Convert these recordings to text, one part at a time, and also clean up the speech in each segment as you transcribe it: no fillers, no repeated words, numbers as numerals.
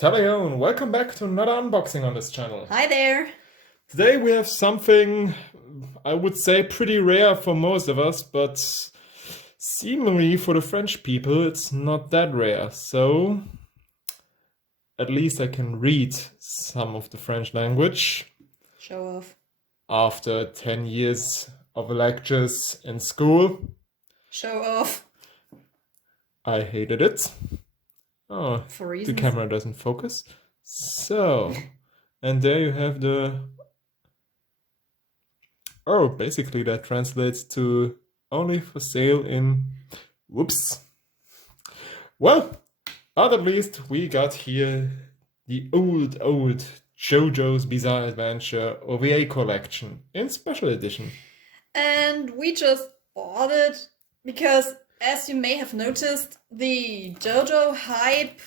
Hello and welcome back to another unboxing on this channel. Hi there! Today we have something I would say pretty rare for most of us, but seemingly for the French people it's not that rare. So at least I can read some of the French language Show off. after 10 years of lectures in school. Show off. I hated it. Oh, For the reasons. camera doesn't focus. So, and there you have the... Oh, basically that translates to only for sale in... Whoops. Well, at least we got here the old Jojo's Bizarre Adventure OVA collection in special edition. And we just bought it because, as you may have noticed, the Jojo hype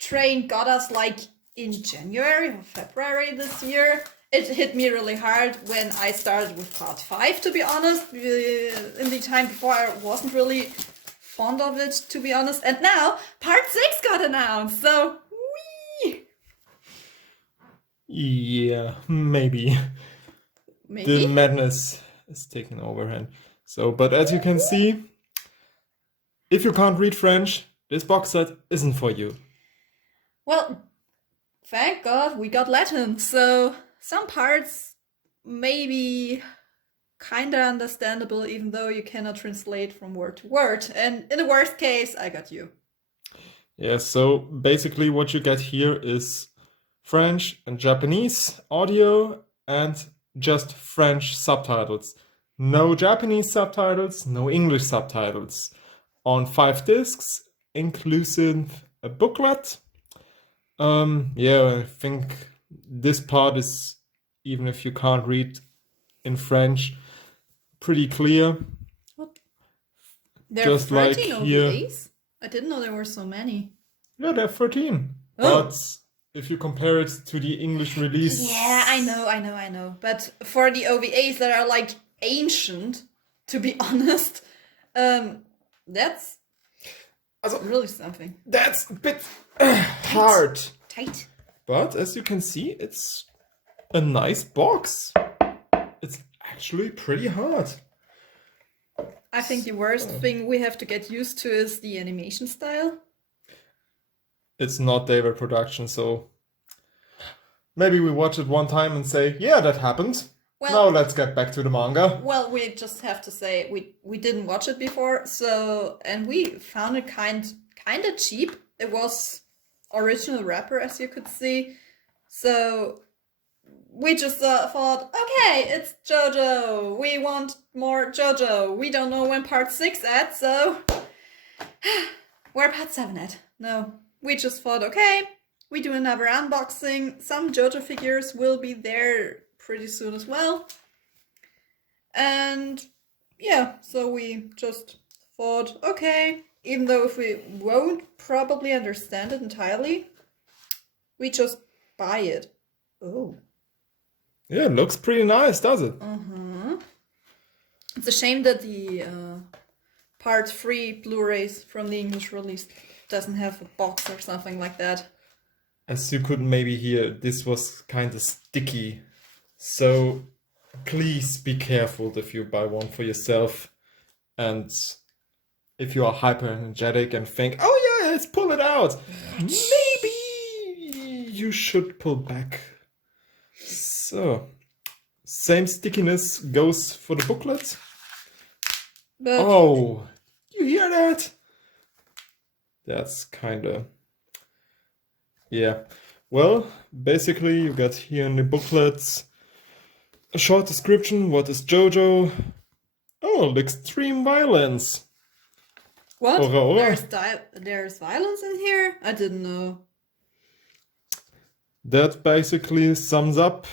train got us like in January or February this year. It hit me really hard when I started with part 5, to be honest. In the time before, I wasn't really fond of it, to be honest. And now, part 6 got announced, so whee! Yeah, maybe. Maybe. The madness is taking overhand. So, but as you can see, if you can't read French, this box set isn't for you. Well, thank God we got Latin, so some parts may be kinda understandable even though you cannot translate from word to word. And in the worst case, I got you. Yeah, so basically what you get here is French and Japanese audio and just French subtitles. No Japanese subtitles, no English subtitles. On 5 discs, inclusive a booklet. Yeah, I think this part is, even if you can't read in French, pretty clear. What? There Just are like 13 here. OVAs? I didn't know there were so many. Yeah, there are 13. Oh. But if you compare it to the English release... Yeah, I know. But for the OVAs that are like ancient, to be honest, that's really something. That's a bit hard. Tight. But as you can see, it's a nice box. It's actually pretty hard. I think the worst thing we have to get used to is the animation style. It's not David production, so maybe we watch it one time and say, yeah, that happened. Well, now let's get back to the manga. Well, we just have to say we didn't watch it before, so and we found it kind of cheap. It was original wrapper, as you could see, so we just thought, okay, it's Jojo. We want more Jojo. We don't know when part 6 at, so where part 7 at? No, we just thought, okay, we do another unboxing. Some Jojo figures will be there pretty soon as well. And yeah, so we just thought, okay, even though if we won't probably understand it entirely, we just buy it. Oh. Yeah, it looks pretty nice, does it? It's a shame that the part 3 Blu-rays from the English release doesn't have a box or something like that. As you could maybe hear, this was kind of sticky. So please be careful if you buy one for yourself. And if you are hyper energetic and think, oh yeah, let's pull it out, maybe you should pull back. So, same stickiness goes for the booklet. But Oh, you hear that? That's kind of... Yeah. Well, basically you got here in the booklets a short description. What is Jojo? Oh, extreme violence. what? Ora, ora. There's violence in here? I didn't know. That basically sums up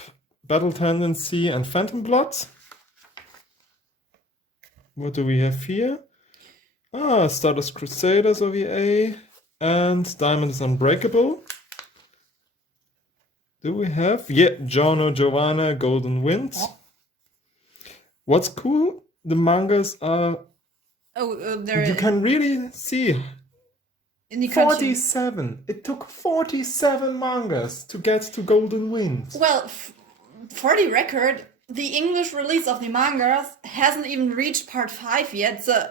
battle tendency and phantom blood. What do we have here? Ah, Stardust Crusaders OVA and Diamond is Unbreakable. Do we have? Yeah, Giorno Giovanna Golden Wind. What's cool, the mangas are... Oh, there. You can really see in the country. 47. It took 47 mangas to get to Golden Wind. Well, for the record, the English release of the mangas hasn't even reached part 5 yet. So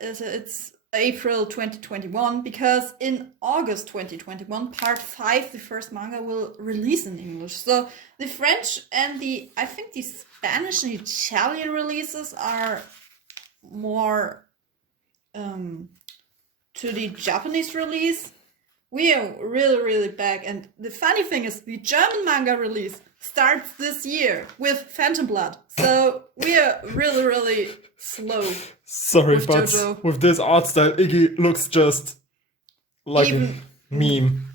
it's April 2021, because in August 2021, part 5, the first manga, will release in English. So the French and I think the Spanish and Italian releases are more to the Japanese release. We are really, really back. And the funny thing is, the German manga release starts this year with Phantom Blood. So we are really, really slow. Sorry, with but Jojo. with this art style, Iggy looks just like a meme.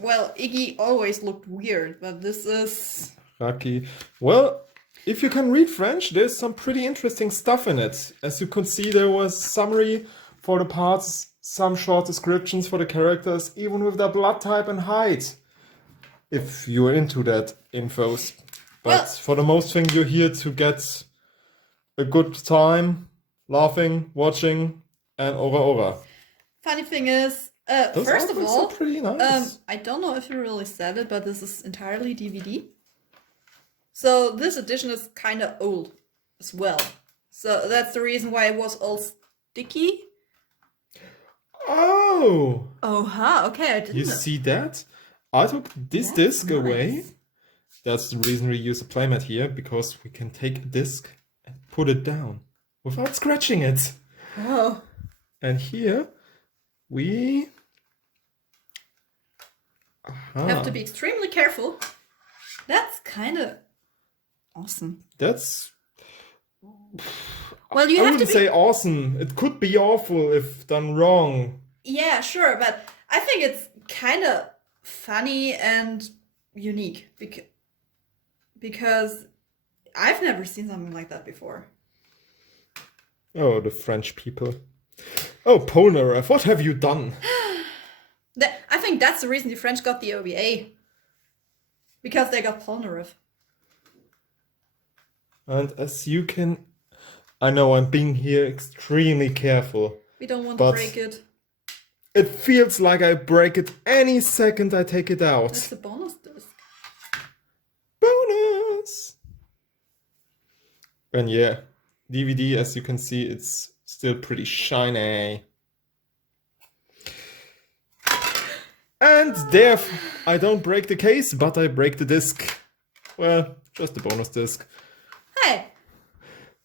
Well, Iggy always looked weird, but this is... Raki. Well, if you can read French, there's some pretty interesting stuff in it. As you could see, there was summary for the parts, some short descriptions for the characters, even with their blood type and height. If you're into that infos. But Well, for the most thing, you're here to get a good time, laughing, watching, and ora. funny thing is, Those first of artworks all, are pretty nice. I don't know if you really said it, but this is entirely DVD. So this edition is kind of old as well. So that's the reason why it was all sticky. Oh! Oh, huh, okay, I didn't You know. see that? I took this That's disc nice. away. That's the reason we use a playmat here, because we can take a disc and put it down without scratching it. Oh, And here we have to be extremely careful. That's kind of awesome. That's Well, you I have wouldn't to be... say awesome. It could be awful if done wrong. Yeah, sure, but I think it's kind of funny and unique because I've never seen something like that before. Oh, the French people. Oh, Polnareff, what have you done? I think that's the reason the French got the OVA. Because they got Polnareff. And as you can... I know I'm being here extremely careful. We don't want But- to break it. It feels like I break it any second I take it out. That's a bonus disc. Bonus! And yeah, DVD, as you can see, it's still pretty shiny. And there, I don't break the case, but I break the disc. Well, just the bonus disc. Hey,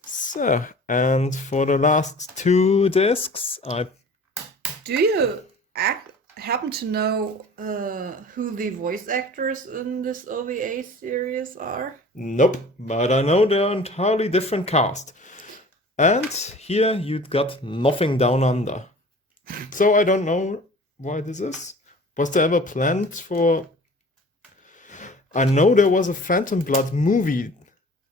So, and for the last 2 discs, do you happen to know who the voice actors in this OVA series are? Nope, but I know they're entirely different cast. And here you got Nothing Down Under. So I don't know why this is. Was there ever planned for... I know there was a Phantom Blood movie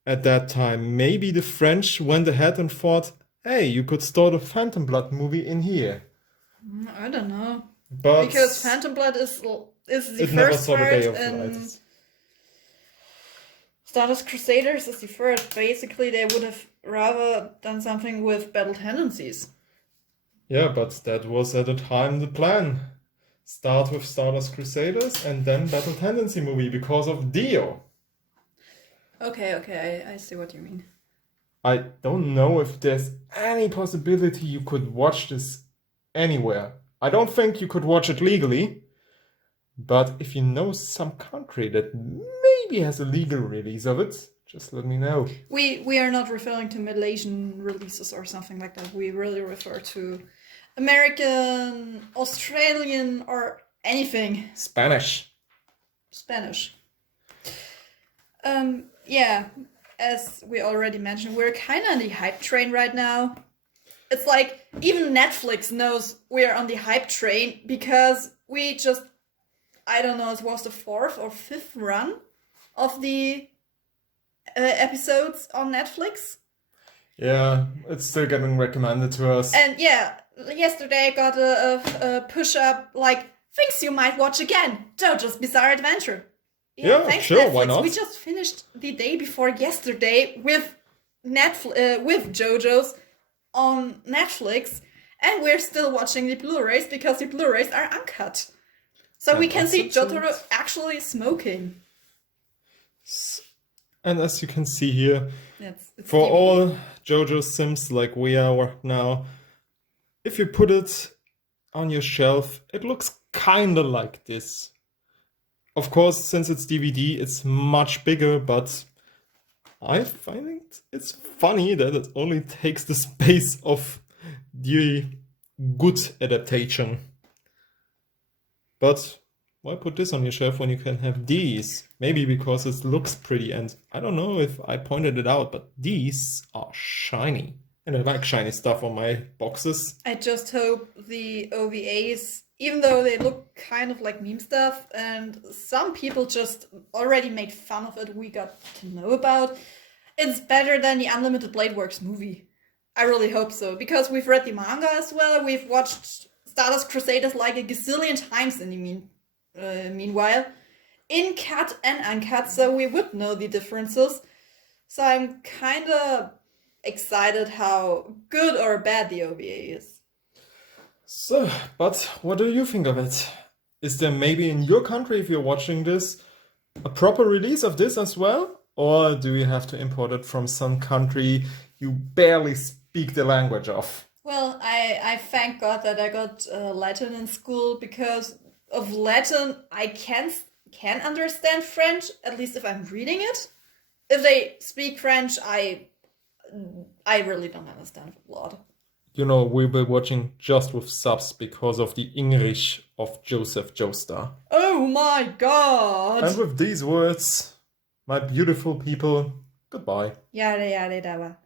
at that time. Maybe the French went ahead and thought, hey, you could store the Phantom Blood movie in here. I don't know. But Because Phantom Blood is the it never first saw the part day of and light. Stardust Crusaders is the first. Basically, they would have rather done something with Battle Tendencies. Yeah, but that was at the time the plan. Start with Stardust Crusaders and then Battle Tendency movie because of Dio. Okay, I see what you mean. I don't know if there's any possibility you could watch this anywhere. I don't think you could watch it legally, but if you know some country that maybe has a legal release of it, just let me know. We are not referring to Middle Asian releases or something like that. We really refer to American, Australian, or anything Spanish. Spanish. Yeah, as we already mentioned, we're kind of on the hype train right now. It's like even Netflix knows we're on the hype train because we just, I don't know, it was the 4th or 5th run of the episodes on Netflix. Yeah, it's still getting recommended to us. And yeah, yesterday I got a push up like things you might watch again. Jojo's Bizarre Adventure. Yeah, thanks sure, Netflix. why not? We just finished the day before yesterday with with Jojo's on Netflix, And we're still watching the Blu-rays because the Blu-rays are uncut. So And we can see that's it. Jotaro actually smoking. And as you can see here, It's for DVD. all JoJo Sims like we are now, if you put it on your shelf, it looks kinda like this. Of course, since it's DVD, it's much bigger, but I find it's funny that it only takes the space of the good adaptation. But why put this on your shelf when you can have these? Maybe because it looks pretty, and I don't know if I pointed it out, but these are shiny. And I like shiny stuff on my boxes. I just hope the OVAs, even though they look kind of like meme stuff, and some people just already made fun of it, we got to know about, it's better than the Unlimited Blade Works movie. I really hope so, because we've read the manga as well, we've watched Stardust Crusaders like a gazillion times in the meanwhile, in cut and uncut, so we would know the differences. So I'm kinda excited how good or bad the OVA is. So, but what do you think of it? Is there maybe in your country, if you're watching this, a proper release of this as well? Or do you have to import it from some country you barely speak the language of? Well, I thank God that I got Latin in school, because of Latin I can understand French, at least if I'm reading it. If they speak French, I really don't understand a lot. You know, we'll be watching just with subs because of the English of Joseph Joestar. Oh my God! And with these words, my beautiful people, goodbye. Yada yada yada.